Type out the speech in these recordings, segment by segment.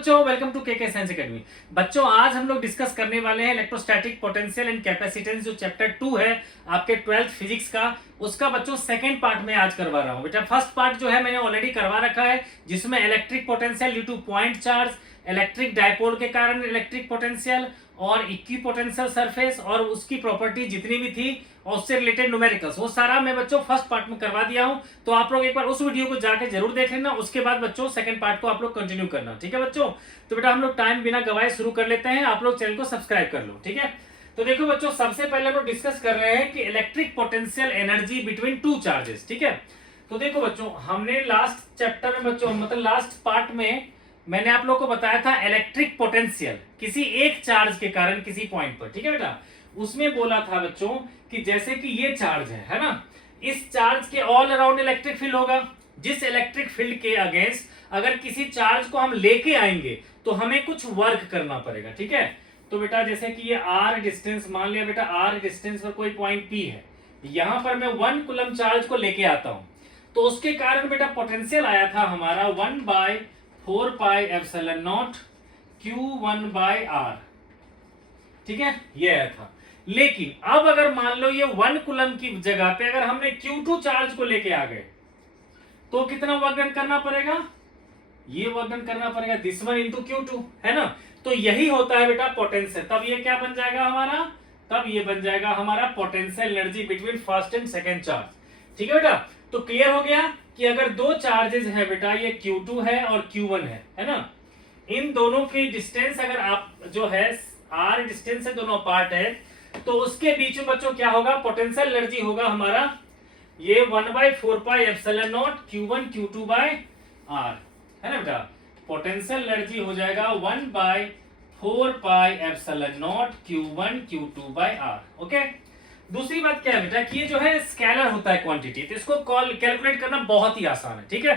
बच्चों, welcome to के science academy. बच्चों, आज हम लोग डिस्कस करने वाले हैं इलेक्ट्रोस्टैटिक पोटेंशियल एंड कैपेसिटेंस, जो चैप्टर 2 है आपके 12th फिजिक्स का। उसका बच्चों सेकंड पार्ट में आज करवा रहा हूं। बेटा फर्स्ट पार्ट जो है मैंने ऑलरेडी करवा रखा है, जिसमें electric potential due two point charge, electric dipole के कारण इलेक्ट्रिक पोटेंशियल और इक्विपोटेंशियल सरफेस और उसकी प्रॉपर्टी जितनी भी थी और उससे रिलेटेड न्यूमेरिकल्स, वो सारा मैं बच्चों फर्स्ट पार्ट में करवा दिया हूं। तो आप लोग एक बार उस वीडियो को जाके जरूर देख लेना। उसके बाद बच्चों सेकंड पार्ट को आप लोग कंटिन्यू करना, ठीक है बच्चों। तो बेटा हम लोग टाइम बिना गवाए शुरू कर लेते हैं। आप लोग चैनल को सब्सक्राइब कर लो, ठीक है। तो देखो बच्चों, सबसे पहले हम लोग डिस्कस कर रहे हैं कि electric potential energy between two charges, ठीक है। तो देखो बच्चों, हमने लास्ट चैप्टर में बच्चों मतलब लास्ट पार्ट में मैंने आप लोग को बताया था इलेक्ट्रिक पोटेंशियल किसी एक चार्ज के कारण किसी पॉइंट पर, ठीक है बेटा। उसमें बोला था बच्चों कि जैसे कि ये चार्ज है ना, इस चार्ज के ऑल अराउंड इलेक्ट्रिक फील्ड होगा। जिस इलेक्ट्रिक फील्ड के अगेंस्ट अगर किसी चार्ज को हम लेके आएंगे तो हमें कुछ वर्क करना पड़ेगा, ठीक है। तो बेटा जैसे कि ये आर डिस्टेंस, मान लिया बेटा आर डिस्टेंस पर कोई पॉइंट पी है, यहां पर मैं 1 कूलम चार्ज को लेके आता हूं, तो उसके कारण बेटा पोटेंशियल आया था हमारा 1/4 पाई एप्सिलॉन नॉट Q1/R, ठीक है, ये आया था। लेकिन अब अगर मान लो ये 1 कूलम की जगह पे अगर हमने Q2 चार्ज को लेके आ गए तो कितना वर्क डन करना पड़ेगा? ये वर्क डन करना पड़ेगा दिस वन इंटू Q2, है ना। तो यही होता है बेटा पोटेंशियल। तब ये क्या बन जाएगा हमारा? तब ये बन जाएगा हमारा potential energy between first and second charge, ठीक है बेटा। तो क्लियर हो गया कि अगर दो चार्जेस है बेटा, ये Q2 है और Q1 है ना। इन दोनों की डिस्टेंस अगर आप जो है R डिस्टेंस है, दोनों पार्ट है, तो उसके बीच में बच्चों क्या होगा? पोटेंशियल एनर्जी होगा हमारा ये 1/4 pi epsilon naught Q1 Q2/R, है ना बेटा। पोटेंशियल एनर्जी हो जाएगा 1/4 pi epsilon naught Q1 Q2/R, okay. दूसरी बात क्या है बेटा कि ये जो है स्केलर होता है क्वांटिटी, तो इसको कैलकुलेट करना बहुत ही आसान है, ठीक है।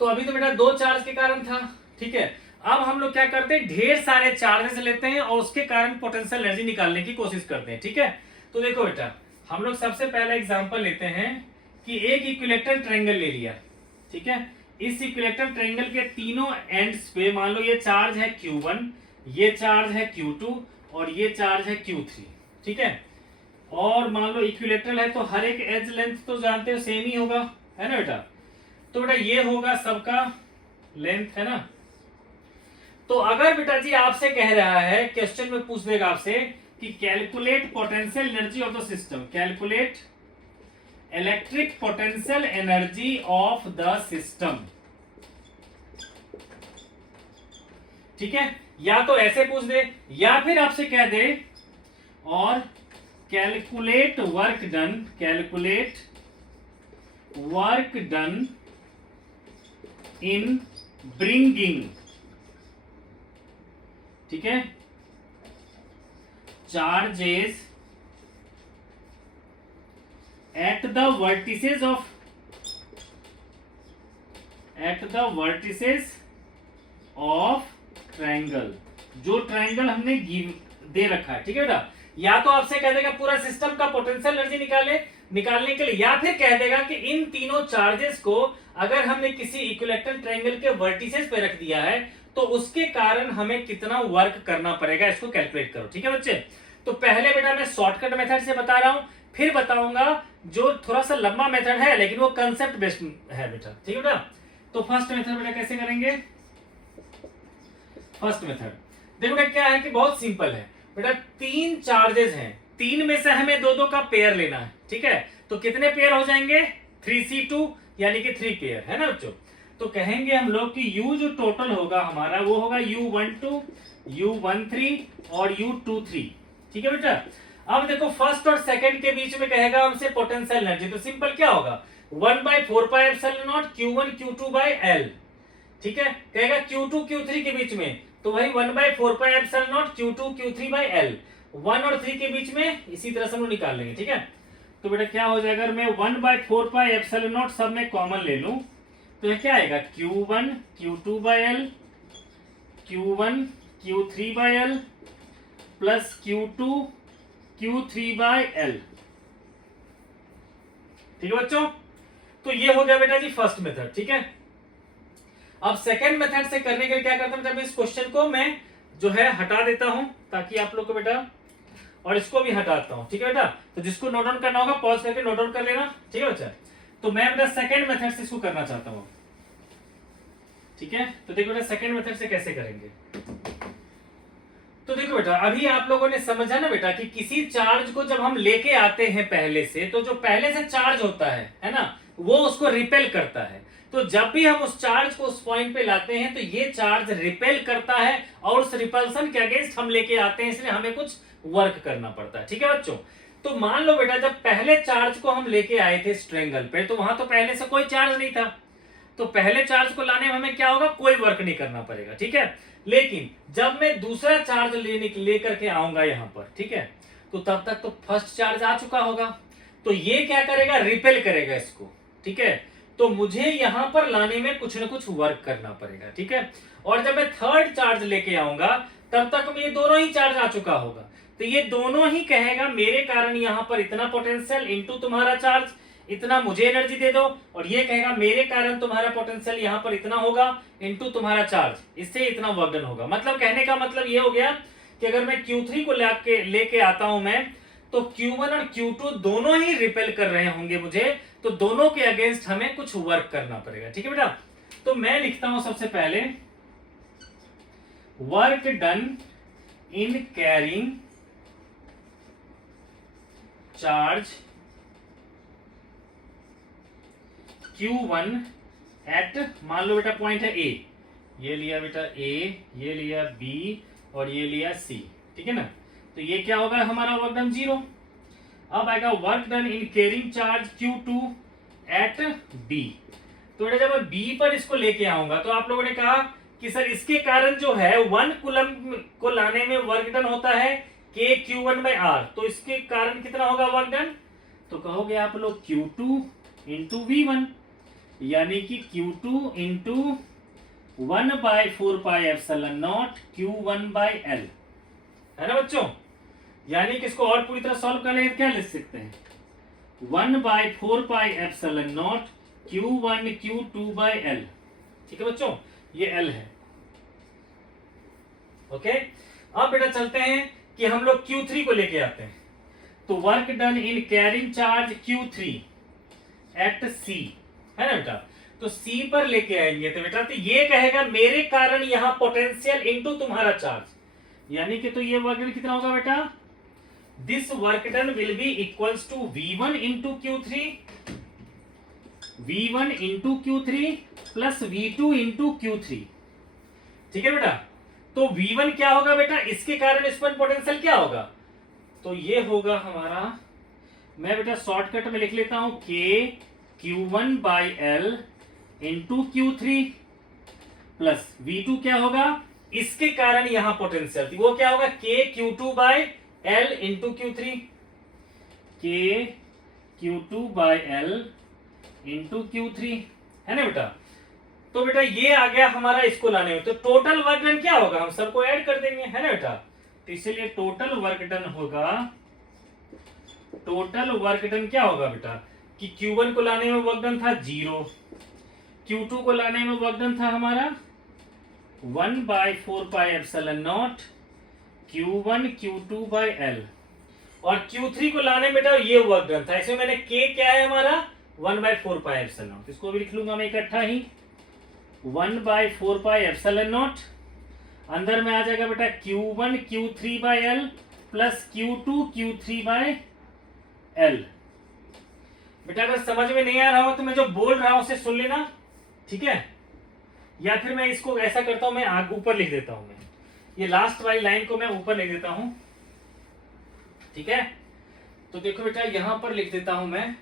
तो अभी तो बेटा दो चार्ज के कारण था, ठीक है। अब हम लोग क्या करते हैं, ढेर सारे चार्जेस लेते हैं और उसके कारण पोटेंशियल एनर्जी निकालने की कोशिश करते हैं, ठीक है। तो देखो बेटा, हम लोग सबसे पहला एग्जांपल लेते हैं कि एक इक्विलैटरल ट्रायंगल ले लिया, ठीक है। इस इक्विलैटरल ट्रायंगल के तीनों एंड्स पे मान लो ये चार्ज है Q1, ये चार्ज है Q2 और ये चार्ज है Q3, ठीक है। और मान लो इक्विलैटरल है तो हर एक एज लेंथ तो जानते हो सेम ही होगा, है ना बेटा। तो बेटा ये होगा सबका लेंथ, है ना। तो अगर बेटा जी आपसे कह रहा है, क्वेश्चन में पूछ देगा आपसे कि calculate potential energy of the system, calculate electric potential energy of the system, ठीक है। या तो ऐसे पूछ दे या फिर आपसे कह दे और calculate work done, calculate work done in bringing, ठीक है, charges at the vertices of triangle, जो ट्रायंगल हमने दे रखा है, ठीक है बेटा। या तो आपसे कह देगा पूरा सिस्टम का पोटेंशियल एनर्जी निकालने के लिए, या फिर कह देगा कि इन तीनों चार्जेस को अगर हमने किसी इक्विलैटरल ट्रायंगल के वर्टिसेस पे रख दिया है तो उसके कारण हमें कितना वर्क करना पड़ेगा, इसको कैलकुलेट करो, ठीक है बच्चे। तो पहले बेटा मैं शॉर्टकट मेथड से बता रहा हूं, फिर बताऊंगा जो थोड़ा सा लंबा मेथड है लेकिन वो कंसेप्ट बेस्ड है बेटा, ठीक है बेटा। तो फर्स्ट मेथड बेटा कैसे करेंगे? फर्स्ट मेथड देखो बेटा क्या है कि बहुत सिंपल है बेटा। तीन चार्जेस हैं, तीन में से हमें दो दो का पेयर लेना है, ठीक है। तो कितने पेयर हो जाएंगे? 3C2 यानी कि 3 पेयर, है ना बच्चों। तो कहेंगे हम लोग कि U जो टोटल होगा हमारा वो होगा U12, U13 और U23, ठीक है बेटा। अब देखो फर्स्ट और सेकंड के बीच में कहेगा हमसे पोटेंशियल एनर्जी, तो सिंपल क्या होगा 1/4 pi epsilon naught Q1 Q2/L, ठीक है। कहेगा Q2 Q3 के बीच में तो वही 1/4 pi epsilon not Q2 Q3/L, 1 और 3 के बीच में इसी तरह से हम लोग निकाल लेंगे, ठीक है। तो बेटा क्या हो जाएगा, अगर मैं 1/4 पाई एप्सिलॉन नॉट सब में कॉमन ले लूं तो ये क्या आएगा Q1 Q2/L, Q1 Q3/L plus Q2 Q3/L, ठीक है बच्चों। तो ये हो गया बेटा जी फर्स्ट मेथड, ठीक है। अब सेकेंड मेथड से करने के मतलब इस क्वेश्चन को मैं जो है हटा देता हूं ताकि आप लोग को बेटा, और इसको भी हटाता हूं, ठीक है बेटा। तो जिसको नोट डाउन करना होगा पॉज करके नोट डाउन कर लेना, ठीक है बच्चा। तो मैं बेटा सेकंड मेथड से इसको करना चाहता हूं, ठीक है। तो देखो बेटा सेकंड मेथड से कैसे करेंगे। तो देखो बेटा अभी आप लोगों ने समझा ना बेटा कि किसी चार्ज को जब हम लेके आते हैं पहले से, तो जो पहले से चार्ज होता है ना, वो उसको रिपेल करता है। तो जब भी हम उस चार्ज को उस पॉइंट पे लाते हैं तो ये चार्ज रिपेल करता है और उस रिपल्सन के अगेंस्ट हम लेके आते हैं, इसलिए हमें कुछ वर्क करना पड़ता है, ठीक है बच्चों। तो मान लो बेटा जब पहले चार्ज को हम लेके आए थे स्ट्रेंगल पे, तो वहां तो पहले से कोई चार्ज नहीं था, तो पहले चार्ज को लाने में हमें क्या होगा, कोई वर्क नहीं करना पड़ेगा, ठीक है। लेकिन जब मैं दूसरा चार्ज लेकर के आऊंगा यहां पर, ठीक है, तो तब तक तो फर्स्ट चार्ज आ चुका होगा, तो ये क्या करेगा, रिपेल करेगा इसको, ठीक है। तो मुझे यहां पर लाने में कुछ ना कुछ वर्क करना पड़ेगा, ठीक है। और जब मैं थर्ड चार्ज लेके आऊंगा तब तक ये दोनों ही चार्ज आ चुका होगा, तो ये दोनों ही कहेगा मेरे कारण यहां पर इतना पोटेंशियल इनटू तुम्हारा चार्ज, इतना मुझे एनर्जी दे दो, और ये कहेगा मेरे कारण तुम्हारा पोटेंशियल यहां पर इतना होगा इनटू तुम्हारा चार्ज, इससे इतना वर्क डन होगा। मतलब कहने का मतलब ये हो गया कि अगर मैं Q3 को लेके आता हूं मैं, तो Q1 और Q2 दोनों ही रिपेल कर रहे होंगे मुझे, तो दोनों के अगेंस्ट हमें कुछ वर्क करना पड़ेगा, ठीक है बेटा। तो मैं लिखता हूं सबसे पहले work done in carrying charge Q1 at, मान लो बेटा पॉइंट है A, ये लिया बेटा A, ये लिया B और ये लिया C, ठीक है ना। तो ये क्या होगा हमारा वर्क डन 0। अब आएगा work done in carrying charge Q2 at B। तो बेटा जब मैं B पर इसको लेके आऊंगा तो आप लोगों ने कहा कि सर इसके कारण जो है 1 कूलम को लाने में वर्क डन होता है K Q1/R, तो इसके कारण कितना होगा वर्क डन, तो कहोगे आप लोग Q2 इंटू V1, यानी कि Q2 इंटू 1/4πε0 Q1/L, है ना बच्चों। यानी कि इसको और पूरी तरह सॉल्व करने के क्या लिख सकते हैं, 1/4πε0 Q1 Q2/L, ठीक है बच्चों, ये L है, ओके। अब बेटा चलते हैं कि हम लोग Q3 को लेके आते हैं, तो work done in carrying charge Q3 at C, है ना बेटा। तो C पर लेके आएंगे तो बेटा तो ये कहेगा मेरे कारण यहां पोटेंशियल इनटू तुम्हारा चार्ज, यानी कि तो ये वर्क डन कितना होगा बेटा, this work done will be equals to V1 into Q3, V1 into Q3 plus V2 into Q3, ठीक है बेटा। तो V1 क्या होगा बेटा, इसके कारण इस पर पोटेंशियल क्या होगा, तो ये होगा हमारा, मैं बेटा शॉर्टकट में लिख लेता हूं K Q1/L into Q3 plus V2 क्या होगा, इसके कारण यहां पोटेंशियल थी, वो क्या होगा K Q2/L into Q3, K Q2/L into Q3, है ना बेटा। तो बेटा ये आ गया हमारा इसको लाने में, तो टोटल वर्क डन क्या होगा, हम सबको ऐड कर देंगे, है ना बेटा। तो इसलिए टोटल वर्क डन होगा, टोटल वर्क डन क्या होगा बेटा कि Q1 को लाने में वर्क डन था 0, Q2 को लाने में वर्क डन था हमारा 1/4πε0 Q1 Q2/L, और Q3 को लाने में बेटा ये वर्क डन था, इसमें मैंने K क्या है हमारा 1/4πε0, इसको भी लिख लूंगा मैं इकट्ठा ही 1/4πε0, अंदर में आ जाएगा बेटा Q1 Q3/L plus Q2 Q3/L। बेटा अगर समझ में नहीं आ रहा हो तो मैं जो बोल रहा हूं उसे सुन लेना, ठीक है, या फिर मैं इसको ऐसा करता हूं, मैं आगे ऊपर लिख देता हूं, मैं ये लास्ट वाली लाइन को मैं ऊपर लिख देता हूं, ठीक है। तो देखो बेटा यहां पर लिख देता हूं मैं,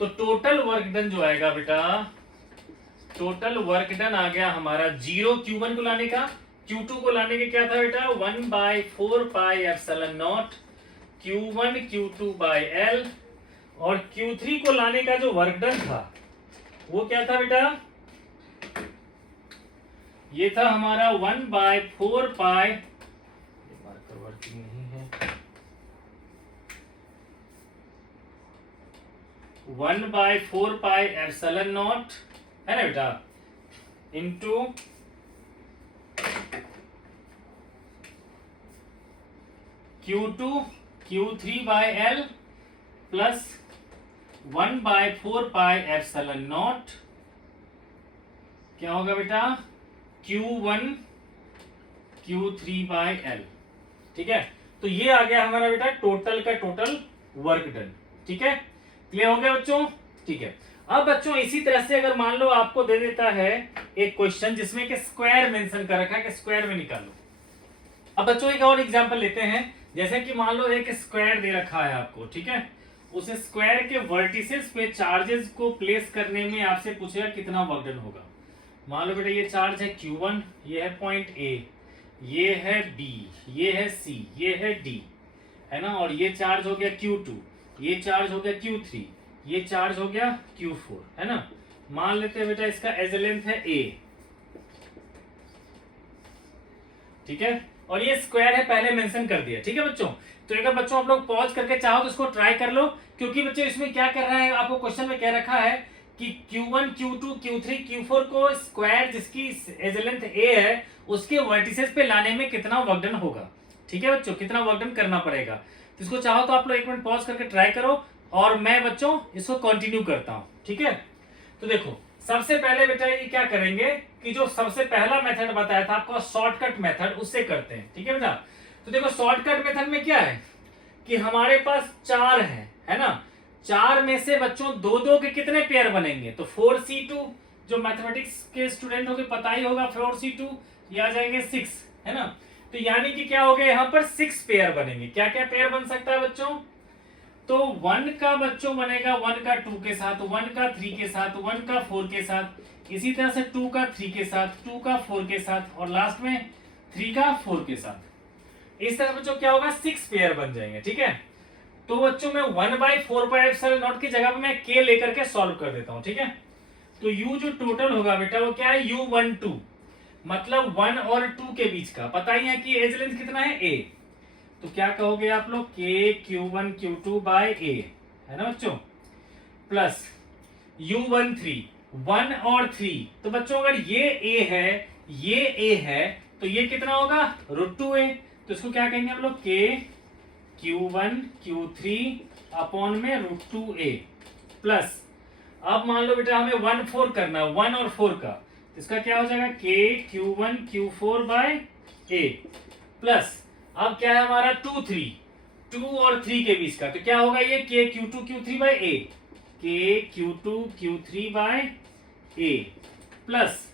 तो टोटल वर्क डन जो आएगा बेटा, टोटल वर्क डन आ गया हमारा 0 Q1 को लाने का, Q2 को लाने के क्या था बेटा 1/4πε0 Q1 Q2/L, और Q3 को लाने का जो वर्क डन था वो क्या था बेटा, ये था हमारा 1/4π, मार्कर वर्किंग नहीं है, 1/4πε0 है ना बेटा, इंटू Q2 Q3/L प्लस 1/4πε0 क्या होगा बेटा, Q1 Q3/L। ठीक है, तो ये आ गया हमारा बेटा टोटल का टोटल वर्क डन। ठीक है, क्लियर हो गया बच्चों। ठीक है, अब बच्चों इसी तरह से अगर मान लो आपको दे देता है एक क्वेश्चन जिसमें कि स्क्वायर मेंशन कर रखा है कि स्क्वायर में निकालो। अब बच्चों एक और एग्जांपल लेते हैं, जैसे कि मान लो एक स्क्वायर दे रखा है आपको। ठीक है, उस स्क्वायर के वर्टिसेस पे चार्जेस को प्लेस करने में आपसे पूछेगा कितना वर्क डन होगा। मान लो बेटा ये चार्ज है Q1, ये है पॉइंट A, ये है B, ये है C, ये है D, है ना, और ये चार्ज हो गया Q2, ये चार्ज हो गया Q3, ये चार्ज हो गया Q4, है ना। मान लेते हैं बेटा इसका एज लेंथ है A। ठीक है, और ये स्क्वायर है पहले मेंशन कर दिया। ठीक है बच्चों, तो अगर बच्चों आप लोग पॉज करके चाहो तो इसको ट्राई कर लो, क्योंकि बच्चों इसमें क्या कर रहा है, आपको क्वेश्चन में कह रखा है कि Q1 Q2 Q3 Q4 को स्क्वायर जिसकी एज लेंथ A है उसके वर्टिसेस पे लाने में कितना वर्क डन होगा। ठीक है बच्चों, कितना वर्क डन करना पड़ेगा। तो इसको चाहो तो आप लोग एक मिनट पॉज करके ट्राई करो और मैं बच्चों इसको कंटिन्यू करता हूं। ठीक है, तो देखो सबसे पहले बेटा ये क्या करेंगे कि जो सबसे पहला मेथड बताया था आपको शॉर्टकट मेथड, उससे करते हैं। ठीक है बेटा, तो देखो शॉर्टकट मेथड में क्या है कि हमारे पास 4 है ना, 4 में से बच्चों 2-2 के कितने पेयर बनेंगे, तो 4C2, जो मैथमेटिक्स के स्टूडेंट हो पता ही होगा 4C2 ये आ जाएंगे 6, है ना। तो यानी कि क्या हो गया, यहाँ पर 6 पेयर बनेंगे। क्या क्या पेयर बन सकता है बच्चों, तो 1 का बच्चों बनेगा 1 का 2 के साथ, 1 का 3 के साथ, 1 का 4 के साथ, इसी तरह से 2 का 3 के साथ, 2 का 4 के साथ, और लास्ट में 3 का 4 के साथ। इस तरह बच्चों क्या होगा, 6 पेयर बन जाएंगे। ठीक है, तो बच्चों मैं 1/4πε0 की जगह पे मैं k लेकर के सॉल्व कर देता हूं। ठीक है, तो u जो टोटल होगा बेटा वो क्या है, u12, मतलब 1 और 2 के बीच का। पता ही है कि एज लेंथ कितना है a, तो क्या कहोगे आप लोग, k Q1 Q2/A, है ना बच्चों, प्लस u13 1 और 3। तो बच्चों अगर ये a है ये a है तो ये कितना होगा, √2a। तो इसको क्या कहेंगे हम लोग, k Q1 Q3 अपॉन में √2a, प्लस अब मान लो बेटा हमें 1/4 करना है, 1 और 4 का, तो इसका क्या हो जाएगा, k Q1 Q4/A, प्लस अब क्या है हमारा 2 3, 2 और 3 के बीच का, तो क्या होगा ये k Q2 Q3/A, k Q2 Q3/A, plus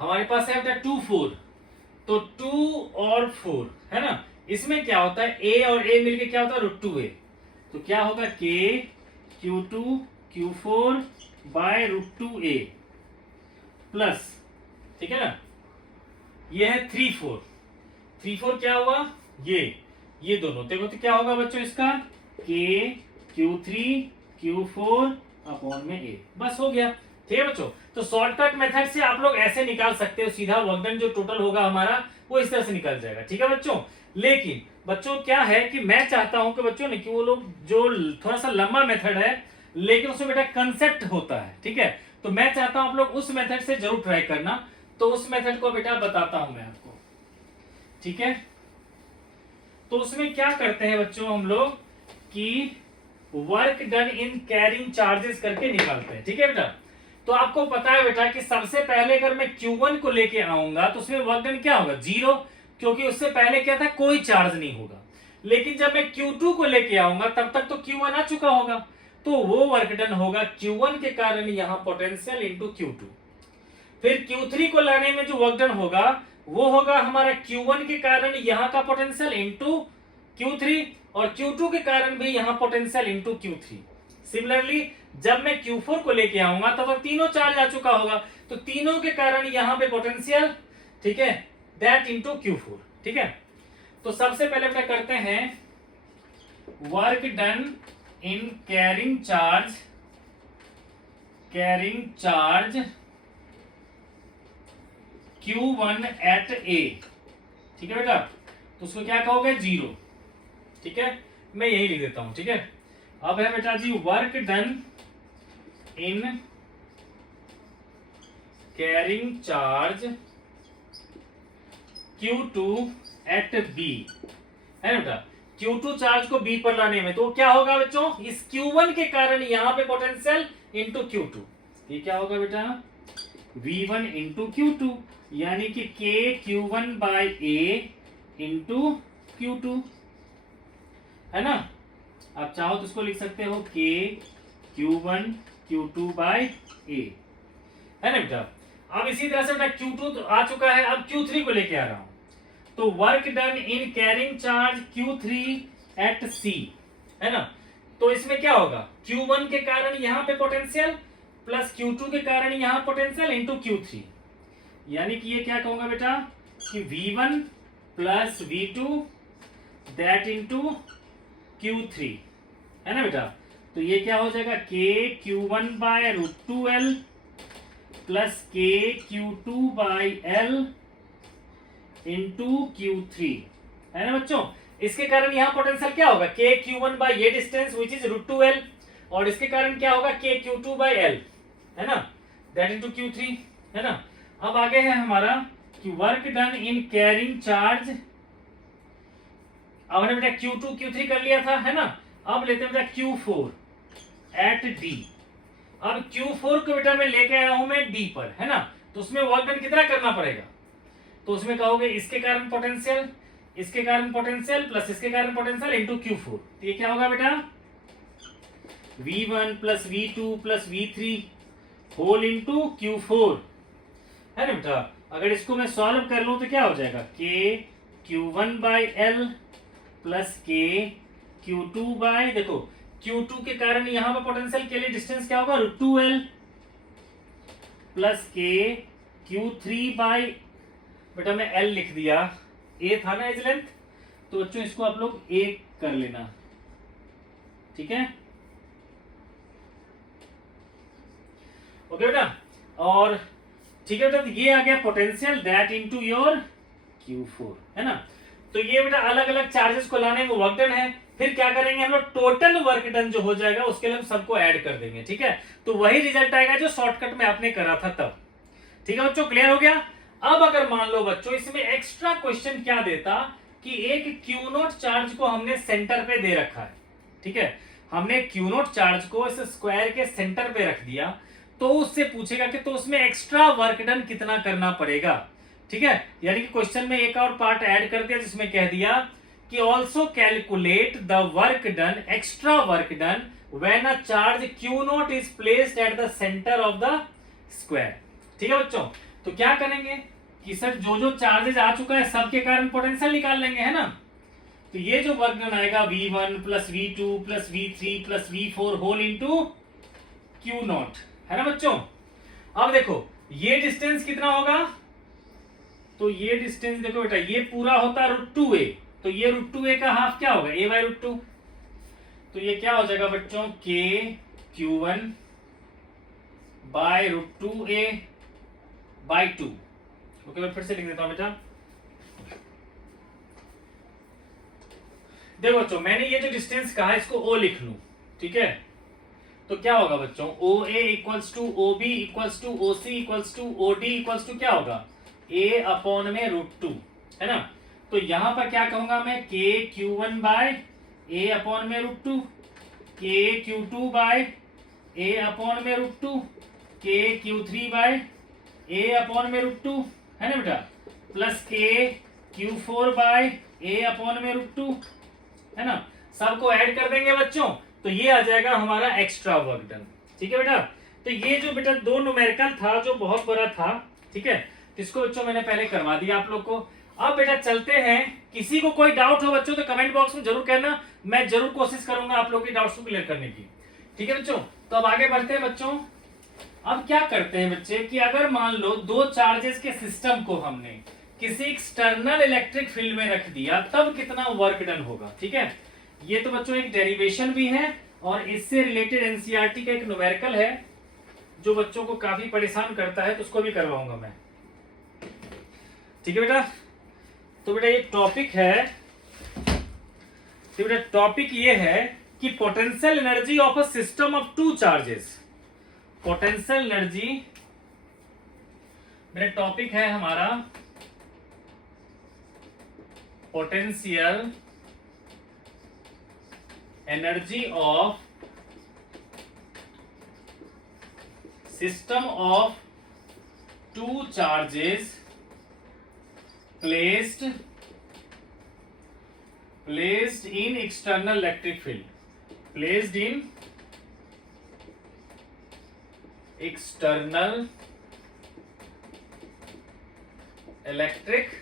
हमारे पास है बेटा 2 4, तो 2 और 4, है ना। इसमें क्या होता है, a और a मिलके क्या होता है, √2a, तो क्या होगा k Q2 Q4/√2a, प्लस, ठीक है ना, ये है 3 4, 3 4 क्या हुआ, ये दोनों देखो, तो क्या होगा बच्चों इसका, k Q3 Q4 अपॉन में a, बस हो गया। ठीक है बच्चों, तो शॉर्टकट मेथड से आप लोग ऐसे निकाल सकते हो, सीधा वर्क डन जो टोटल होगा हमारा वो इस तरह से निकल जाएगा। ठीक है बच्चों, लेकिन बच्चों क्या है कि मैं चाहता हूं कि बच्चों ने कि वो लोग जो थोड़ा सा लंबा मेथड है लेकिन उसमें बेटा कंसेप्ट होता है। ठीक है, तो मैं चाहता हूं आप लोग उस मेथड से जरूर ट्राई करना, तो उस मेथड को बेटा बताता हूं मैं आपको। ठीक है, तो उसमें क्या करते हैं बच्चों हम लोग कि work done in carrying charges करके निकालते हैं। ठीक है बेटा, तो आपको पता है बेटा कि सबसे पहले अगर मैं Q1 को लेके आऊंगा तो उसमें वर्क डन क्या होगा, 0, क्योंकि उससे पहले क्या था, कोई चार्ज नहीं होगा। लेकिन जब मैं Q2 को लेके आऊंगा तब तक तो Q1 आ चुका होगा, तो वो वर्क डन होगा Q1 के कारण यहां पोटेंशियल इंटू Q2। फिर Q3 को लाने में जो वर्क डन होगा वो होगा हमारा Q1 के कारण यहां का पोटेंशियल इंटू Q3, और Q2 के कारण भी यहां पोटेंशियल इंटू Q3। सिमिलरली जब मैं Q4 को लेके आऊंगा तब तीनों चार्ज आ चुका होगा, तो तीनों के कारण यहां पे पोटेंशियल, ठीक है, दैट इंटू Q4। ठीक है, तो सबसे पहले क्या करते हैं, work done in carrying charge Q1 at A। ठीक है बेटा, तो उसको क्या कहोगे, 0। ठीक है, मैं यही लिख देता हूं। ठीक है, अब है बेटा जी work done in carrying charge Q2 at B, है ना बेटा। Q2 चार्ज को B पर लाने में, तो क्या होगा बच्चों, इस Q1 के कारण यहाँ पे पोटेंशियल इंटू Q2, ये क्या होगा बेटा V1 इंटू Q2, यानी कि K Q1 by A into Q2, है ना। आप चाहो तो इसको लिख सकते हो K Q1 Q2 by A, है ना बेटा। अब इसी तरह से बेटा Q2 तो आ चुका है, अब Q3 को लेके आ रहा हूं। तो work done in carrying charge Q3 at C, है ना। तो इसमें क्या होगा, Q1 के कारण यहां पे पोटेंशियल प्लस Q2 के कारण यहां पोटेंशियल इंटू Q3, यानी कि ये क्या कहूंगा बेटा कि V1 plus V2 that into Q3, है ना बेटा। तो ये क्या हो जाएगा K Q1 by root 2L plus K Q2 by L into Q3, है ना बच्चों। इसके कारण यहाँ पोटेंशियल क्या होगा K Q1 बाई ये distance which is root 2L, और इसके कारण क्या होगा K Q2 बाई L, है ना, दैट इंटू Q3, है ना। अब आगे है हमारा कि work done in carrying charge, अब हमने बेटा Q2 Q3 कर लिया था, है ना। अब लेते हैं बेटा Q4 एट D। अब Q4 को बेटा मैं लेके आया हूं मैं D पर, है ना। तो उसमें वर्क डन कितना करना पड़ेगा, तो उसमें कहोगे इसके कारण पोटेंशियल, इसके कारण पोटेंशियल प्लस इसके कारण पोटेंशियल इंटू Q4, तो ये क्या होगा बेटा V1 plus V2 plus V3 whole into Q4, है ना बेटा। अगर इसको मैं सॉल्व कर लूं तो क्या हो जाएगा K Q1 by L plus K Q2 by, देखो Q2 के कारण यहां पर पोटेंशियल के लिए डिस्टेंस क्या होगा root 2L plus K Q3 by, बेटा मैं L लिख दिया, A था ना एज लेंथ, तो बच्चों इसको आप लोग A कर लेना, ठीक है, ओके बेटा। और ठीक है बेटा, तो ये आ गया potential that into your Q4, है ना। तो ये बेटा अलग अलग चार्जेस को लाने में वर्क डन है। फिर क्या करेंगे हम लोग, टोटल वर्क डन जो हो जाएगा उसके लिए हम सबको ऐड कर देंगे, ठीक है। तो वही रिजल्ट आएगा जो शॉर्टकट में आपने करा था तब, ठीक है बच्चों, क्लियर हो गया। अब अगर मान लो बच्चों इसमें एक्स्ट्रा क्वेश्चन क्या देता कि एक Q0 चार्ज को हमने सेंटर पे दे रखा है, ठीक है, हमने Q0 चार्ज को इस स्क्वायर के सेंटर पे रख दिया, तो उससे पूछेगा कि तो उसमें एक्स्ट्रा वर्क डन कितना करना पड़ेगा, ठीक है। यानी कि क्वेश्चन में एक और पार्ट ऐड कर दिया जिसमें कह दिया कि also calculate the work done, extra work done when a charge Q0 is placed at the centre of the square, ठीक है बच्चों। तो क्या करेंगे कि सर जो जो चार्जेज आ चुका है सबके कारण पोटेंशियल निकाल लेंगे, है ना। तो ये जो वर्क डन आएगा V1 plus V2 plus V3 plus V4 whole into Q0, है ना बच्चों। अब देखो ये डिस्टेंस कितना होगा, तो ये डिस्टेंस देखो बेटा ये पूरा होता है रूट 2A, तो ये रूट 2A का हाफ क्या होगा A बाई रूट 2, तो ये क्या हो जाएगा बच्चों K Q1 by root 2A by 2, okay मैं फिर से लिख देता हूं बेटा। देखो बच्चों मैंने ये जो डिस्टेंस कहा इसको O लिख लूं, ठीक है। तो क्या होगा बच्चों OA equals to OB equals to OC equals to OD equals to क्या होगा A अपॉन में रूट 2, है ना। तो यहां पर क्या कहूंगा मैं K Q1 by A upon में root 2, K Q2 by A upon में root 2, K Q3 by A upon में रूट 2, है ना बेटा, plus K Q4 by A upon में रूट 2, है ना। सबको ऐड कर देंगे बच्चों, तो ये आ जाएगा हमारा एक्स्ट्रा वर्क डन, ठीक है बेटा। तो ये जो बेटा दो न्यूमेरिकल था जो बहुत बड़ा था, ठीक है, इसको बच्चों मैंने पहले करवा दिया आप लोग को। अब बेटा चलते हैं, किसी को कोई डाउट हो बच्चों तो कमेंट बॉक्स में जरूर कहना, मैं जरूर कोशिश करूंगा आप लोग के डाउट्स को क्लियर करने की, ठीक है बच्चों। तो अब आगे बढ़ते हैं बच्चों। अब क्या करते हैं बच्चे कि अगर मान लो दो चार्जेस के सिस्टम को हमने किसी एक्सटर्नल इलेक्ट्रिक फील्ड में रख दिया तब कितना वर्क डन होगा, ठीक है। ये तो बच्चों एक डेरिवेशन भी है और इससे रिलेटेड एनसीईआरटी का एक न्यूमेरिकल है जो बच्चों को काफी परेशान करता है, तो उसको भी करवाऊंगा मैं, ठीक है बेटा। तो बेटा ये टॉपिक है, तो बेटा टॉपिक ये है कि potential energy of a system of two charges, potential energy, मेरा टॉपिक है हमारा potential energy of system of two charges placed in external electric field, placed in external electric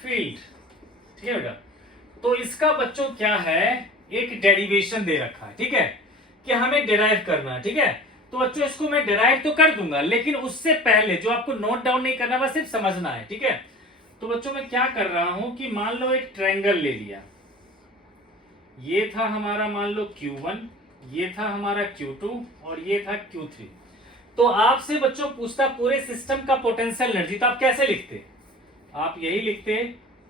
field। ठीक है बेटा, तो इसका बच्चों क्या है, एक डेरिवेशन दे रखा है, ठीक है, कि हमें डेराइव करना है। ठीक है, तो बच्चों इसको मैं डेराइव तो कर दूंगा, लेकिन उससे पहले जो आपको नोट डाउन नहीं करना, बस सिर्फ समझना है। ठीक है, तो बच्चों मैं क्या कर रहा हूं कि मान लो एक ट्रायंगल ले लिया, ये था हमारा मान लो Q1, ये था हमारा Q2 और ये था Q3। तो आपसे बच्चों पूछता पूरे सिस्टम का पोटेंशियल एनर्जी, तो आप कैसे लिखते, आप यही लिखते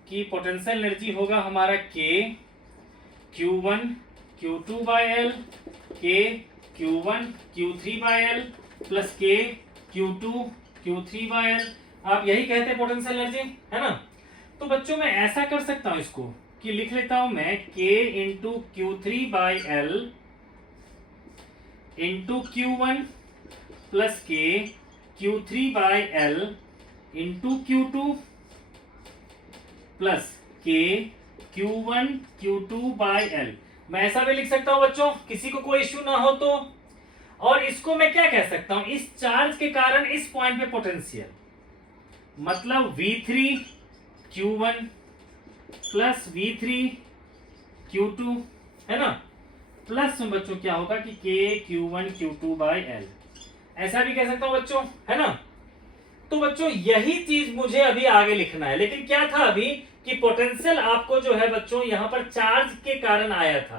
कि पोटेंशियल एनर्जी होगा हमारा K Q1 Q2 by L, K Q1 Q3 by L plus K Q2 Q3 by L। आप यही कहते हैं पोटेंशियल एनर्जी, है ना। तो बच्चों मैं ऐसा कर सकता हूं इसको कि लिख लेता हूं मैं K into Q3 by L into Q1 plus K Q3 by L into Q2 plus K Q1 Q2 by L। मैं ऐसा भी लिख सकता हूं बच्चों, किसी को कोई इश्यू ना हो तो। और इसको मैं क्या कह सकता हूं, इस चार्ज के कारण इस पॉइंट पे पोटेंशियल, मतलब V3 Q1 plus V3 Q2, है ना, प्लस में बच्चों क्या होगा कि K Q1 Q2 by L। ऐसा भी कह सकता हूं बच्चों, है ना। तो बच्चों यही चीज मुझे अभी आगे लिखना है, लेकिन क्या था अभी कि पोटेंशियल आपको जो है बच्चों यहां पर चार्ज के कारण आया था।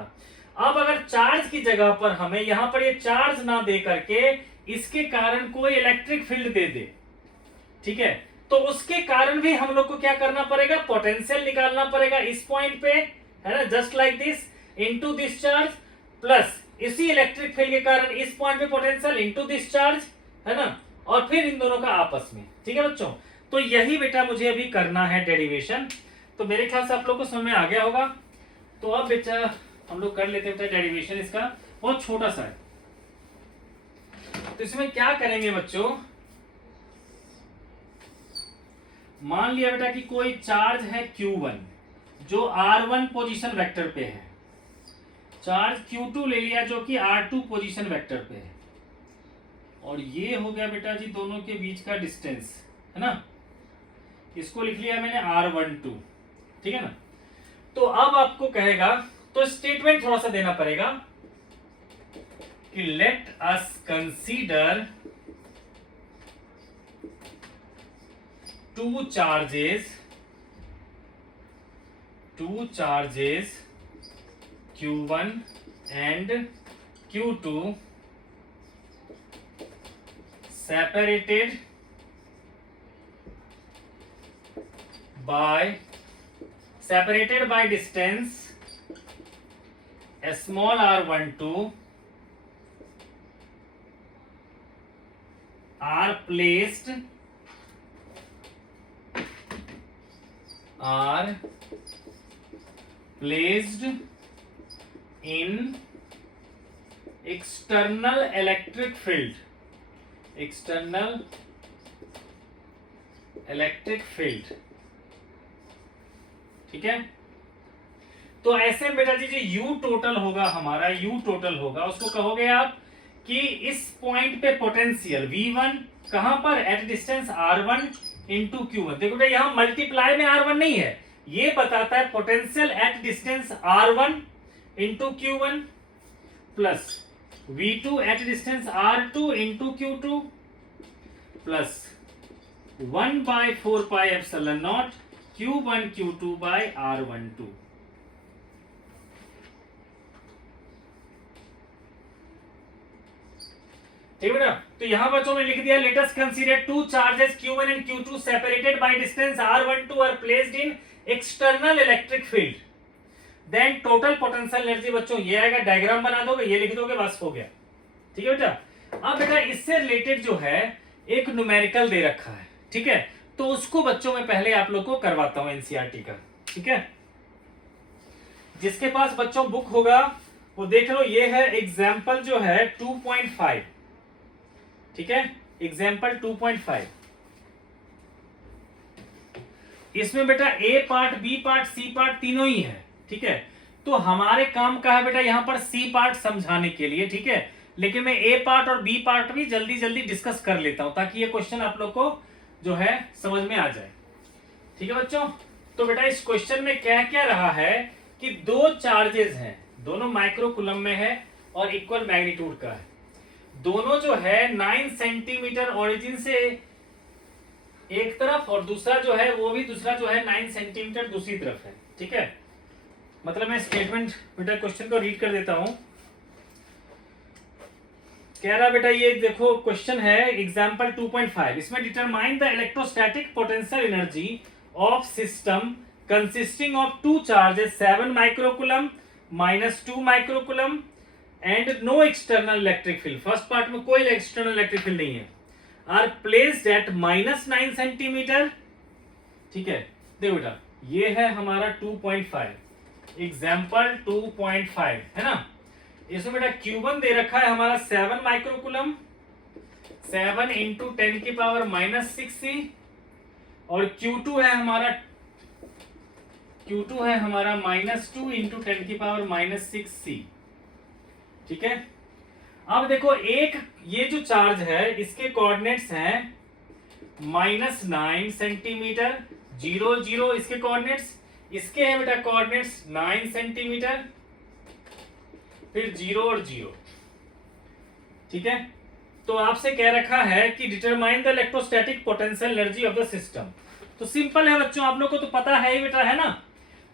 अब अगर चार्ज की जगह पर हमें यहां पर ये चार्ज ना दे करके इसके कारण कोई इलेक्ट्रिक फील्ड दे दे, ठीक है, तो उसके कारण भी हम लोग को क्या करना पड़ेगा, पोटेंशियल निकालना पड़ेगा इस पॉइंट पे, है ना, just like this, into this charge plus इसी इलेक्ट्रिक फील्ड के कारण इस पॉइंट पे पोटेंशियल इनटू दिस चार्ज, है ना, और फिर इन दोनों का आपस में। ठीक है बच्चों, तो यही बेटा मुझे अभी करना है डेरिवेशन। तो मेरे ख्याल से आप लोग को समझ में आ गया होगा। तो अब बेटा हम लोग कर लेते हैं बेटा डेरिवेशन, इसका बहुत छोटा सा है। तो इसमें क्या करेंगे बच्चों, मान लिया बेटा कि कोई चार्ज है Q1 जो R1 पोजीशन वेक्टर पे है, चार्ज Q2 ले लिया जो कि R2 पोजीशन वेक्टर पे है, और ये हो गया बेटा जी दोनों के बीच का डिस्टेंस, है ना, इसको लिख लिया मैंने R12। ठीक है ना। तो अब आपको कहेगा, तो स्टेटमेंट थोड़ा सा देना पड़ेगा कि late us consider two charges Q1 and Q2 separated by distance small r12 are placed in external electric field, ठीक है। तो ऐसे बेटा जी जो U टोटल होगा हमारा, U टोटल होगा, उसको कहोगे आप कि इस पॉइंट पे पोटेंशियल V1 कहां पर, eight distance R1 into Q1। देखो बेटा यहां मल्टीप्लाई में R1 नहीं है, ये बताता है potential at distance R1 into Q1 plus V2 at distance R2 into Q2 plus 1/4 pi epsilon naught Q1 Q2 by R12। ठीक है बेटा, तो यहां बच्चों में लिख दिया let us consider two charges Q1 and Q2 separated by distance R12 are placed in external electric field. Then total potential energy बच्चों ये आएगा, डायग्राम बना दोगे, ये लिख दोगे, बस हो गया। ठीक है बेटा। अब बेटा इससे रिलेटेड जो है एक न्यूमेरिकल दे रखा है, ठीक है, तो उसको बच्चों में पहले आप लोग को करवाता हूं एनसीईआरटी का। ठीक है, जिसके पास बच्चों बुक होगा वो देख लो, ये है एग्जाम्पल जो है 2.5। ठीक है, एग्जाम्पल 2.5। इसमें बेटा A part, B part, C part तीनों ही है। ठीक है, तो हमारे काम का है बेटा यहाँ पर सी पार्ट समझाने के लिए। ठीक है, लेकिन मैं ए पार्ट और बी पार्ट भी जल्दी जल्दी डिस्कस कर लेता हूं ताकि ये क्वेश्चन आप लोग को जो है समझ में आ जाए। ठीक है बच्चों, तो बेटा इस क्वेश्चन में क्या क्या रहा है कि दो चार्जेस हैं, दोनों माइक्रो कूलम में है और इक्वल मैग्नीट्यूड का है। दोनों जो है 9 सेंटीमीटर ओरिजिन से एक तरफ और दूसरा जो है वो भी दूसरा जो है 9 सेंटीमीटर दूसरी तरफ है। ठीक है, मतलब मैं स्टेटमेंट बेटा क्वेश्चन को रीड कर देता हूं। कह रहा बेटा ये देखो क्वेश्चन है एग्जांपल 2.5, इसमें determine the electrostatic potential energy of system consisting of two charges 7 microcoulomb -2 microcoulomb and no external electric field. First part में कोई एक्सटर्नल इलेक्ट्रिक फील्ड नहीं है। Are placed at -9 centimetre. ठीक है, देखो बेटा ये है हमारा 2.5, एग्जाम्पल 2.5 है ना। इसमें बेटा Q1 दे रखा है हमारा 7 माइक्रोकूलम, 7 इंटू 10 की पावर -6C, और Q2 है हमारा -2 इंटू 10 की पावर -6C। ठीक है, अब देखो एक ये जो चार्ज है इसके कोऑर्डिनेट्स हैं -9 सेंटीमीटर, 0 0 इसके कोऑर्डिनेट्स, इसके है बेटा कोऑर्डिनेट्स 9 सेंटीमीटर, फिर 0 और 0। ठीक है, तो आपसे कह रखा है कि determine the electrostatic potential energy of the system. तो सिंपल है बच्चों, आप लोग को तो पता है ही बेटा, है ना,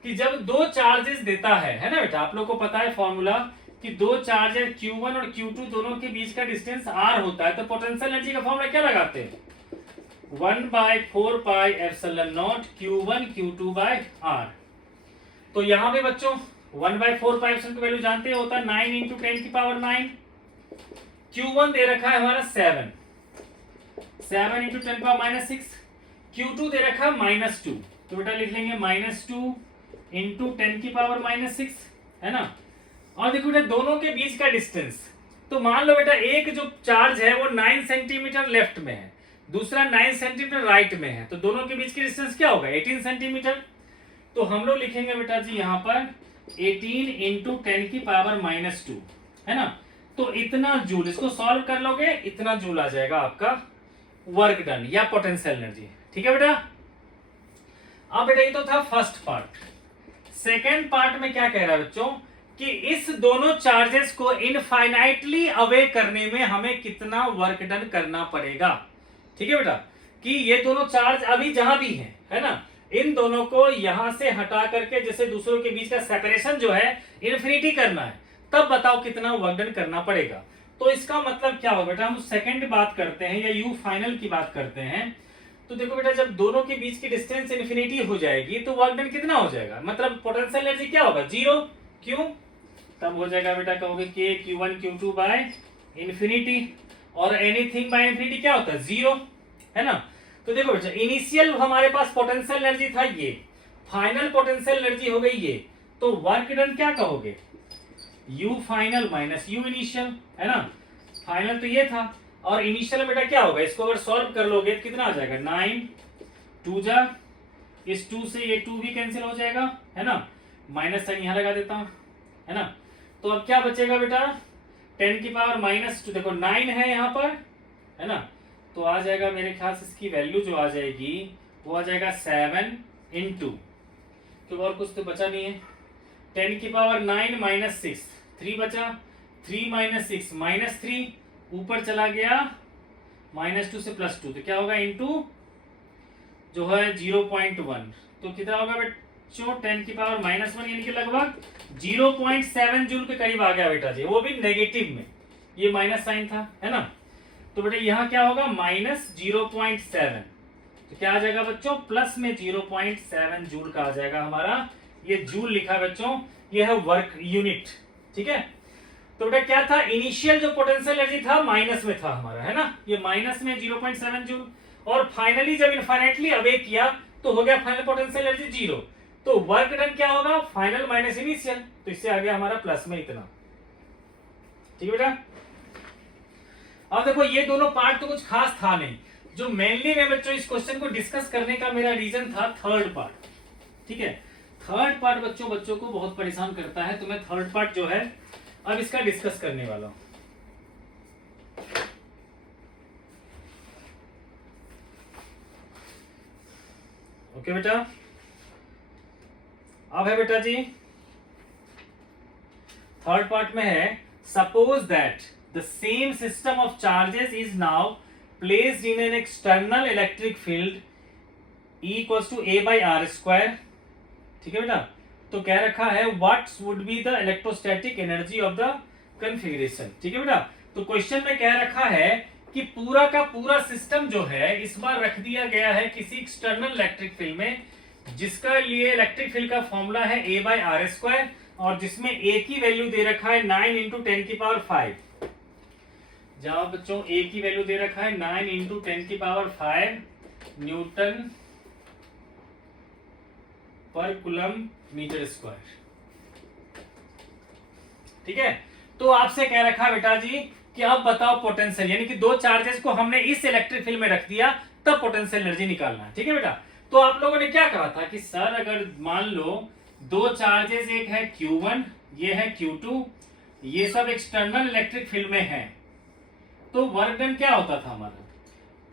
कि जब दो चार्जेस देता है ना बेटा, आप लोग को पता है फॉर्मूला कि दो चार्जेस Q1 और Q2 दोनों के बीच का डिस्टेंस R होता है, तो पोटेंशियल एनर्जी का फॉर्मूला क्या लगाते हैं, 1/4πε0 Q1 Q2/R। तो यहां पे बच्चों 1/4π की वैल्यू जानते होता है 9 इंटू 10 की पावर 9। Q1 दे रखा है हमारा 7 इंटू 10 की पावर -6। Q2 दे रखा है -2, तो बेटा लिख लेंगे -2 इंटू 10 की पावर -6, है ना। और देखो बेटा दोनों के बीच का डिस्टेंस, तो मान लो बेटा एक जो चार्ज है वो 9 सेंटीमीटर लेफ्ट में है, दूसरा 9 सेंटीमीटर राइट में है, तो दोनों के बीच की डिस्टेंस क्या होगा, 18 सेंटीमीटर। तो हम लोग लिखेंगे बेटा जी यहाँ पर 18 इंटू 10 की पावर -2, है ना। तो इतना जूल, इसको सॉल्व कर लोगे इतना जूल आ जाएगा आपका वर्क डन या पोटेंशियल एनर्जी। ठीक है बेटा। अब बेटा ये तो था फर्स्ट पार्ट। सेकेंड पार्ट में क्या कह रहा है बच्चों कि इस दोनों चार्जेस को इनफाइनाइटली अवे करने में हमें कितना वर्क डन करना पड़ेगा। ठीक है बेटा, कि ये दोनों चार्ज अभी जहां भी हैं, है ना, इन दोनों को यहां से हटा करके जैसे दूसरों के बीच का सेपरेशन जो है इन्फिनिटी करना है, तब बताओ कितना वर्क डन करना पड़ेगा। तो इसका मतलब क्या होगा बेटा, हम सेकंड बात करते हैं या यू फाइनल की बात करते हैं। तो देखो बेटा जब दोनों के बीच की डिस्टेंस इन्फिनिटी हो जाएगी तो वर्क डन कितना हो जाएगा, मतलब पोटेंशियल एनर्जी क्या होगा, 0। क्यों, तब हो जाएगा बेटा कहोगे कि Q1 Q2 बाय इन्फिनिटी, और एनीथिंग बाय इन्फिनिटी क्या होता है, 0, है ना। तो देखो बेटा इनिशियल हमारे पास पोटेंशियल एनर्जी था ये, फाइनल पोटेंशियल एनर्जी हो गई ये, तो वर्क डन क्या कहोगे, U final minus U initial, है ना। फाइनल तो ये था और इनिशियल बेटा क्या होगा, इसको अगर सॉल्व कर लोगे तो कितना आ जाएगा, 9 2 जा, इस 2 से ये 2 भी कैंसिल हो जाएगा, है ना, माइनस साइन यहां लगा देता हूं, है ना। तो अब क्या बचेगा बेटा, 10 की पावर -2, देखो 9 है यहाँ पर, है ना, तो आ जाएगा मेरे ख्याल से इसकी वैल्यू जो आ जाएगी वो आ जाएगा 7 इंटू, तो और कुछ तो बचा नहीं है, 10 की पावर 9 -6, 3 बचा, 3 - 6 -3, ऊपर चला गया -2 से +2, तो क्या होगा इंटू जो है 0.1, तो कितना होगा बच्चों 10 की पावर -1 यानी कि लगभग 0.7 जूल के करीब आ गया बेटा जी, वो भी नेगेटिव में, ये माइनस साइन था, है ना। तो बेटा यहाँ क्या होगा -0.7, तो क्या आ जाएगा बच्चों प्लस में 0.7 जूल का आ जाएगा हमारा ये जूल लिखा है बच्चों, ये है वर्क यूनिट, ठीक है। तो बेटा क्या था, इनिशियल जो पोटेंशियल एनर्जी था माइनस में था हमारा, है ना, ये माइनस में 0.7 जूल, और फाइनली जब इनफाइनाइटली अवे किया तो हो गया फाइनल पोटेंशियल एनर्जी 0। तो वर्क डन क्या होगा, फाइनल माइनस इनिशियल, तो इससे आ गया हमारा प्लस में इतना, ठीक है बेटा। अब देखो ये दोनों पार्ट तो कुछ खास था नहीं, जो मेनली मैं बच्चों इस क्वेश्चन को डिस्कस करने का मेरा रीजन था थर्ड पार्ट, ठीक है। थर्ड पार्ट बच्चों को बहुत परेशान करता है, तो मैं थर्ड पार्ट जो है अब इसका डिस्कस करने वाला हूं। ओके बेटा, अब है बेटा जी थर्ड पार्ट में है, suppose that the same system of charges is now placed in an external electric field E equals to A by R square, ठीक है बेटा। तो कह रखा है what would be the electrostatic energy of the configuration, ठीक है बेटा। तो क्वेश्चन में कह रखा है कि पूरा का पूरा सिस्टम जो है इस बार रख दिया गया है किसी एक्सटर्नल इलेक्ट्रिक फील्ड में, जिसका लिए इलेक्ट्रिक फील्ड का फॉर्मूला है A by R स्क्वायर, और जिसमें A की वैल्यू दे रखा है 9 इंटू 10 की पावर 5। जहां बच्चों A की वैल्यू दे रखा है 9 इंटू 10 की पावर 5 न्यूटन पर कूलम मीटर स्क्वायर, ठीक है। तो आपसे कह रखा है बेटा जी कि अब बताओ पोटेंशियल, यानी कि दो चार्जेस को हमने इस इलेक्ट्रिक फील्ड में रख दिया, तब पोटेंशियल एनर्जी निकालना है, ठीक है बेटा। तो आप लोगों ने क्या कहा था कि सर अगर मान लो दो चार्जेस, एक है Q1 ये है Q2, ये सब एक्सटर्नल इलेक्ट्रिक फील्ड में है, तो वर्क डन क्या होता था हमारा,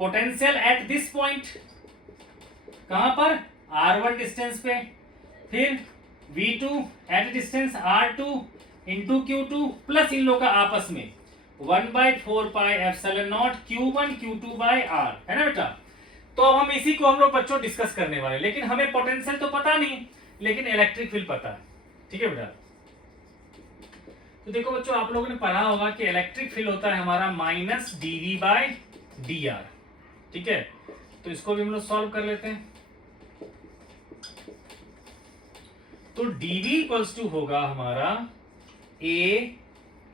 पोटेंशियल एट दिस पॉइंट, कहां पर, R1 डिस्टेंस पे, फिर V2 at distance R2 into Q2 plus इन लोग का आपस में 1/4 pi epsilon naught Q1 Q2 by R, है ना बेटा। तो अब हम इसी को हम लोग बच्चों डिस्कस करने वाले, लेकिन हमें पोटेंशियल तो पता नहीं, लेकिन इलेक्ट्रिक फील्ड पता है, ठीक है बेटा। तो देखो बच्चों आप लोगों ने पढ़ा होगा कि इलेक्ट्रिक फील्ड होता है हमारा माइनस dV बाय dr, ठीक है। तो इसको भी हम लोग सॉल्व कर लेते हैं। तो dV इक्वल्स टू होगा हमारा A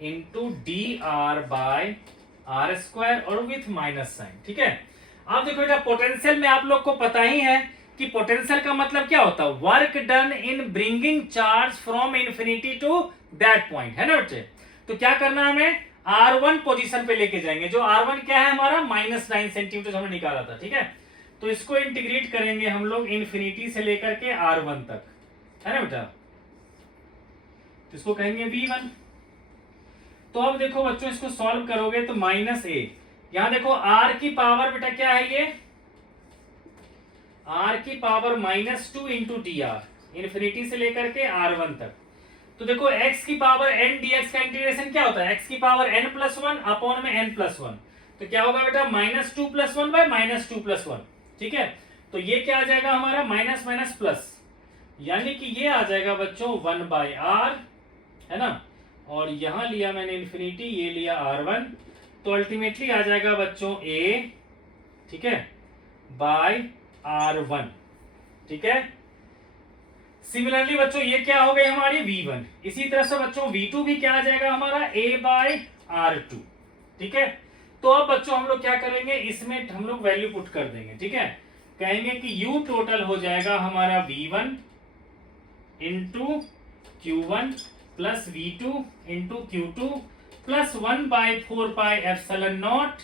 into D R by R square और विथ माइनस साइन, ठीक है। अब देखो बेटा पोटेंशियल में आप लोग को पता ही है कि पोटेंशियल का मतलब क्या होता है, work done in bringing charge from infinity to that point, है ना बच्चे। तो क्या करना है, हमें R1 पोजीशन पे लेके जाएंगे, जो R1 क्या है हमारा -9 सेंटीमीटर हमने निकाला था, ठीक है। तो इसको इंटीग्रेट करेंगे हम लोग इंफिनिटी से लेकर के R1 तक, है ना बेटा। तो इसको कहेंगे V1। तो अब देखो बच्चों इसको सॉल्व करोगे तो -a, यहां देखो R की पावर बेटा क्या है, ये R की power -2 into D are, infinity से लेकर के R1 तक। तो देखो x की पावर n dx का इंटीग्रेशन क्या होता है, x की पावर n+1 अपॉन में n+1, तो क्या होगा बेटा -2 + 1 बाय -2 + 1, ठीक है। तो ये क्या आ जाएगा हमारा माइनस माइनस प्लस, यानी कि ये आ जाएगा बच्चों 1/r, है ना, और यहां लिया मैंने इंफिनिटी, ये लिया R1, तो अल्टीमेटली आ जाएगा बच्चों A, ठीक है, बाय R1, ठीक है। सिमिलरली बच्चों ये क्या हो गई हमारी V1, इसी तरह से बच्चों V2 भी क्या आ जाएगा हमारा A बाय R2, ठीक है। तो अब बच्चों हम लोग क्या करेंगे, इसमें हम लोग वैल्यू पुट कर देंगे, ठीक है। कहेंगे कि U टोटल हो जाएगा हमारा V1 into Q1 plus V2 into Q2 plus 1/4 pi epsilon naught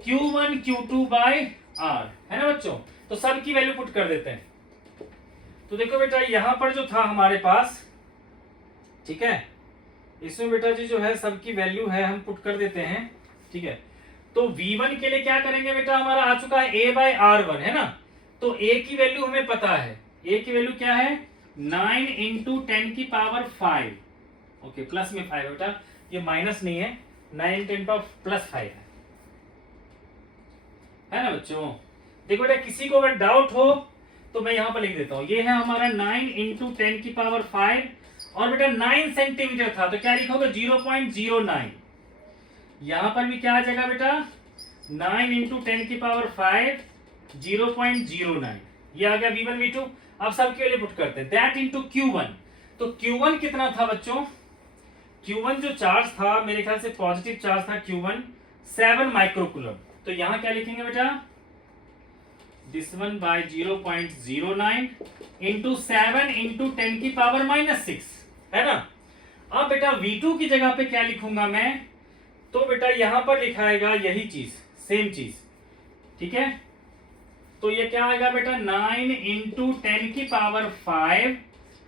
Q1 Q2 by R, है ना बच्चों। तो सब की वैल्यू पुट कर देते हैं। तो देखो बेटा यहां पर जो था हमारे पास, ठीक है, इसमें बेटा जी जो है सबकी वैल्यू है हम पुट कर देते हैं, ठीक है। तो V1 के लिए क्या करेंगे बेटा, हमारा आ चुका है A बाय R1, है ना। तो A की वैल्यू हमें पता है, A की वैल्यू क्या है 9 इंटू 10 की पावर 5, ओके, प्लस में 5 बेटा, ये माइनस नहीं है, 9 10 पावर प्लस 5 है ना बच्चों। देखो बेटा किसी को अगर डाउट हो तो मैं यहां पर लिख देता हूं, ये है हमारा 9 इंटू 10 की पावर 5, और बेटा 9 सेंटीमीटर था तो क्या लिखोगे 0.09, यहां पर भी क्या आ जाएगा बेटा 9 इंटू 10 की पावर 5 0.09, ये आ गया V1 V2। अब सबके लिए पुट करते हैं, दैट इनटू Q1। तो Q1 कितना था बच्चों, Q1 जो चार्ज था मेरे ख्याल से पॉजिटिव चार्ज था Q1 7 माइक्रोकूलम। तो यहां क्या लिखेंगे बेटा, this one by 0.09 into 7 into 10 की पावर -6, है ना। अब बेटा V2 की जगह पे क्या लिखूंगा मैं, तो बेटा यहां पर लिखाएगा यही चीज, सेम चीज, ठीक है। तो ये क्या आएगा बेटा 9 इंटू 10 की पावर 5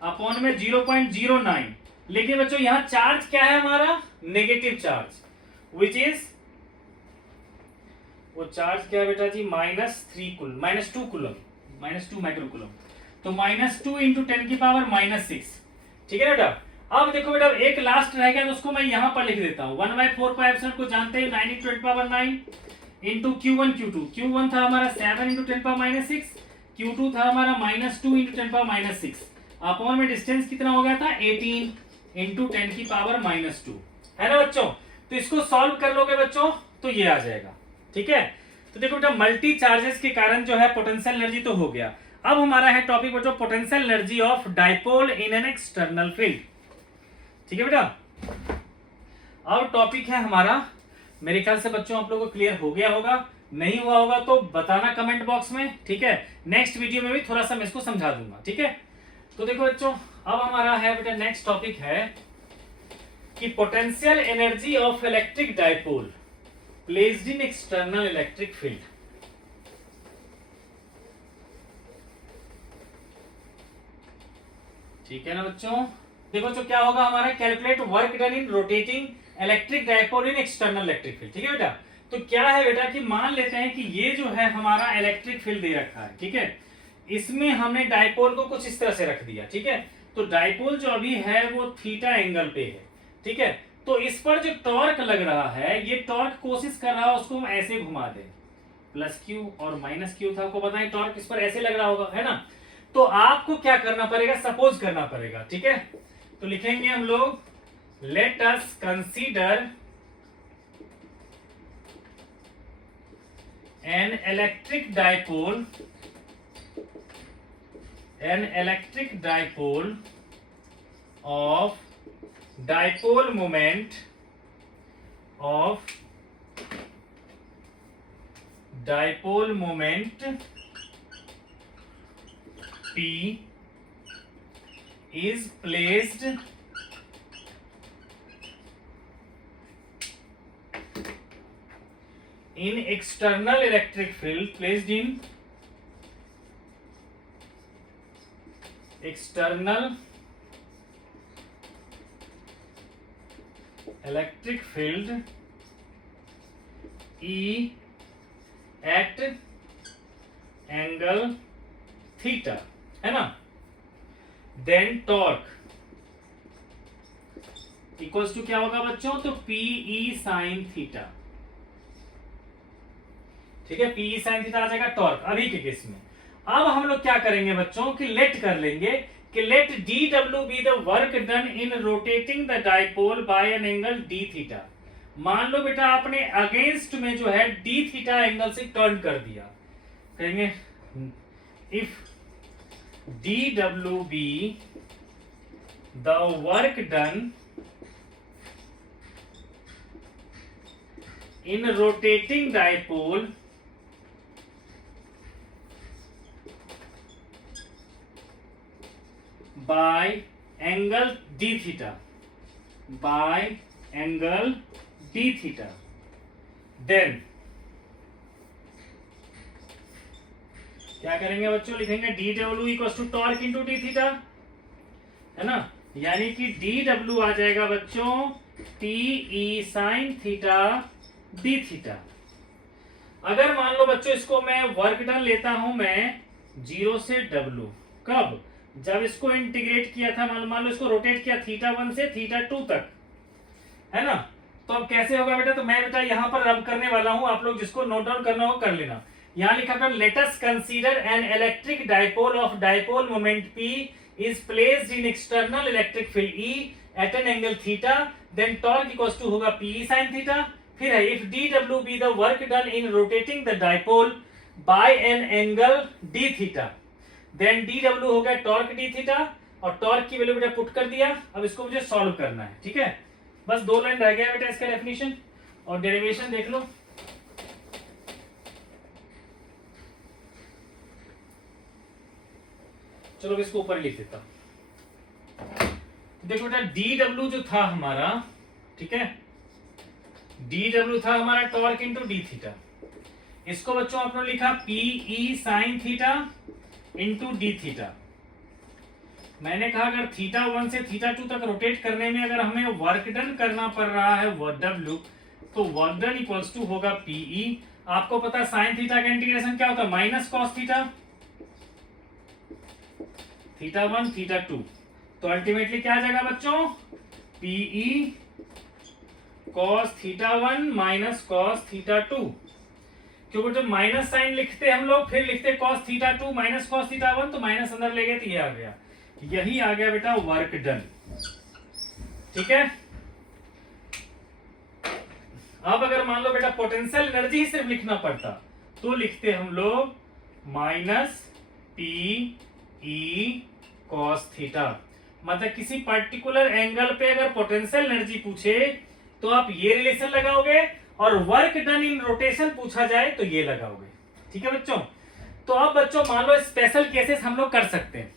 अपॉन में 0.09। लेकिन बच्चों यहां चार्ज क्या है हमारा, नेगेटिव चार्ज, विच इज, वो चार्ज क्या है बेटा जी, -2 कूलम, -2 माइक्रोकूलम। तो -2 इंटू 10 की पावर -6, ठीक है बेटा। अब देखो बेटा एक लास्ट रह गया, तो उसको मैं यहां पर लिख देता हूं, 1/4 को जानते हैं 9 into 10 power 9 into Q1 Q1 था हमारा 7 इंटू 10 पावर -6, Q2 था हमारा -2 इंटू 10 पावर -6, अपॉन में डिस्टेंस कितना हो गया था 18 इंटू 10 की पावर -2, है ना बच्चों। तो इसको सॉल्व कर लोगे बच्चों तो ये आ जाएगा, ठीक है। तो देखो बेटा मल्टी चार्जेस के कारण जो है पोटेंशियल एनर्जी तो हो गया। अब हमारा है टॉपिक बच्चों potential energy of dipole in an external field, ठीक है बेटा। अब टॉपिक है हमारा, मेरे ख्याल से बच्चों आप लोगों को क्लियर हो गया होगा, नहीं हुआ होगा तो बताना कमेंट बॉक्स में, ठीक है। नेक्स्ट वीडियो में भी थोड़ा सा मैं इसको समझा दूंगा, ठीक है। तो देखो बच्चों अब हमारा है बेटा नेक्स्ट टॉपिक है कि potential energy of electric dipole placed in external electric field. ठीक है ना बच्चों। देखो तो क्या होगा हमारा, calculate work done in rotating electric dipole in external electric field, ठीक है बेटा। तो क्या है बेटा कि मान लेते हैं कि ये जो है हमारा इलेक्ट्रिक फील्ड दे रखा है, ठीक है। इसमें हमने डाइपोल को कुछ इस तरह से रख दिया, ठीक है। तो डाइपोल जो अभी है वो थीटा एंगल पे है, ठीक है। तो इस पर जो टॉर्क लग रहा है, ये टॉर्क कोशिश कर रहा है उसको हम ऐसे घुमा दें, +Q और -Q था, आपको बताएं टॉर्क इस पर ऐसे लग रहा होगा, है ना। तो आपको क्या करना पड़ेगा, सपोज करना पड़ेगा, ठीक है। तो लिखेंगे हम लोग, late us consider an electric dipole of dipole moment P is placed in external electric field, placed in external electric field E at angle theta, है ना। देन टॉर्क इक्वल्स टू क्या होगा बच्चों, तो PE sin थीटा, ठीक है। PE sin theta आ जाएगा torque अभी के केस में। अब हम लोग क्या करेंगे बच्चों कि लेट कर लेंगे कि late dW be the work done in rotating the dipole by an angle d theta। मान लो बेटा आपने अगेंस्ट में जो है d थीटा एंगल से टर्न कर दिया, कहेंगे if dW be the work done in rotating dipole by angle d theta, then क्या करेंगे बच्चों, लिखेंगे dW equals to torque into D theta, है ना। यानी कि dW आ जाएगा बच्चों PE sin theta d theta. अगर मान लो बच्चों इसको मैं वर्क डन लेता हूं मैं 0 से W, कब, जब इसको इंटीग्रेट किया था, मान लो इसको रोटेट किया θ1 से θ2 तक, है ना। तो अब कैसे होगा बेटा, तो मैं बेटा यहां पर रब करने वाला हूं, आप लोग जिसको नोट डाउन करना हो कर लेना। यहां लिखा था let us consider an electric dipole of dipole moment P is placed in external electric field E at an angle theta, then torque equals to होगा PE sin थीटा। फिर है if dW be the work done in rotating the dipole by an angle d theta, then D W हो गया torque D theta, और torque की value बेटा put कर दिया। अब इसको मुझे सॉल्व करना है, ठीक है। बस 2 लाइन रह गया बेटा इसका डेफिनेशन, और डेरिवेशन देख लो। चलो इसको ऊपर लिख देता हूं। देखो बेटा डी डब्ल्यू जो था हमारा, ठीक है, डी डब्ल्यू था हमारा टॉर्क इंटू डी थीटा। इसको बच्चों आपने लिखा PE sine theta into D theta. मैंने कहा अगर थीटा 1 से थीटा 2 तक रोटेट करने में अगर हमें वर्क डन करना पड़ रहा है डब्ल्यू, तो वर्क डन इक्वल्स टू होगा पीई। आपको पता है साइन थीटा का इंटीग्रेशन क्या होता है, minus cos theta, theta 1 theta 2। तो अल्टीमेटली क्या आ जाएगा बच्चों, PE cos theta 1 minus cos theta 2। क्योंकि जब माइनस साइन लिखते हम लोग फिर लिखते cos theta 2 minus cos theta 1, तो माइनस अंदर ले गए तो ये आ गया, यही आ गया बेटा वर्क डन, ठीक है। अब अगर मान लो बेटा पोटेंशियल एनर्जी ही सिर्फ लिखना पड़ता तो लिखते हम लोग minus P E cos theta. मतलब किसी पर्टिकुलर एंगल पे अगर पोटेंशियल एनर्जी पूछे तो आप ये रिलेशन लगाओगे, और वर्क डन इन रोटेशन पूछा जाए तो ये लगाओगे, ठीक है बच्चों। तो अब बच्चों मान लो स्पेशल केसेस हम लोग कर सकते हैं।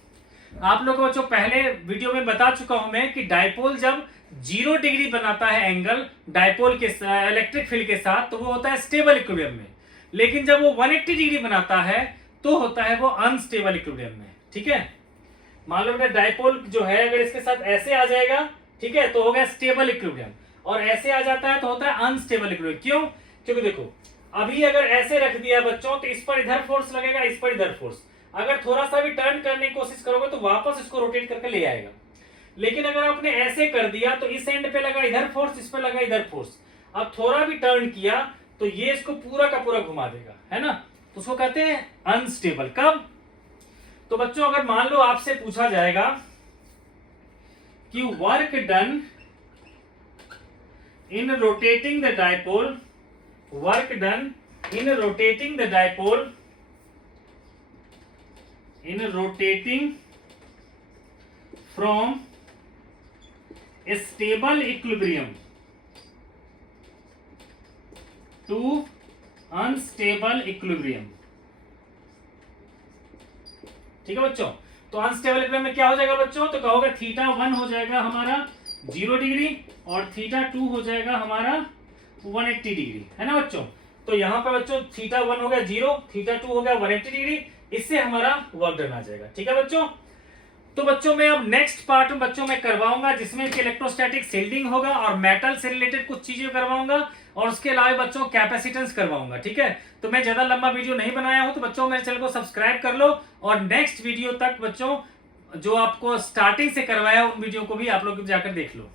आप लोगों को बच्चों पहले वीडियो में बता चुका हूं मैं कि डायपोल जब 0 डिग्री बनाता है एंगल डायपोल के इलेक्ट्रिक फील्ड के साथ, तो वो होता है स्टेबल इक्विलिब्रियम में। लेकिन जब वो 180 डिग्री बनाता है तो होता है वो अनस्टेबल इक्विलिब्रियम में, ठीक है। मान लो बेटा डायपोल जो है अगर इसके साथ ऐसे आ जाएगा, ठीक है, तो हो गया स्टेबल इक्विलिब्रियम, और ऐसे आ जाता है तो होता है अनस्टेबल इक्विलिब्रियम। क्यों? क्योंकि देखो अभी अगर ऐसे रख दिया बच्चों तो इस पर इधर फोर्स लगेगा, इस पर इधर फोर्स। अगर थोड़ा सा भी टर्न करने की कोशिश करोगे तो वापस इसको रोटेट करके ले आएगा। लेकिन अगर आपने ऐसे कर दिया तो इस एंड पे लगा इधर फोर्स, इस पे लगा इधर फोर्स। अब थोड़ा भी टर्न किया तो ये इसको पूरा का पूरा घुमा देगा, है ना। तो उसको कहते हैं अनस्टेबल। कब? तो बच्चों अगर मान लो आपसे पूछा जाएगा कि work done in rotating the dipole, work done in rotating the dipole, in rotating from a stable equilibrium to unstable equilibrium, ठीक है बच्चों। तो अनस्टेबल इक्विलिब्रियम में क्या हो जाएगा बच्चों, तो कहोगे थीटा 1 हो जाएगा हमारा 0 डिग्री और थीटा 2 हो जाएगा हमारा 180 डिग्री, है ना बच्चों। तो यहां पर बच्चों थीटा 1 हो गया 0, थीटा 2 हो गया 180 डिग्री, इससे हमारा वर्क डन आ जाएगा, ठीक है बच्चों। तो बच्चों मैं अब नेक्स्ट पार्ट में बच्चों मैं करवाऊंगा जिसमें कि इलेक्ट्रोस्टैटिक शील्डिंग होगा और मेटल से रिलेटेड कुछ चीजें करवाऊंगा, और उसके अलावा बच्चों कैपेसिटेंस करवाऊंगा, ठीक है। तो मैं ज्यादा लंबा वीडियो नहीं बनाया हूं, तो बच्चों मेरे चैनल को सब्सक्राइब कर लो, और नेक्स्ट वीडियो तक बच्चों जो आपको स्टार्टिंग से करवाया उन वीडियो को भी आप लोग जाकर देख लो।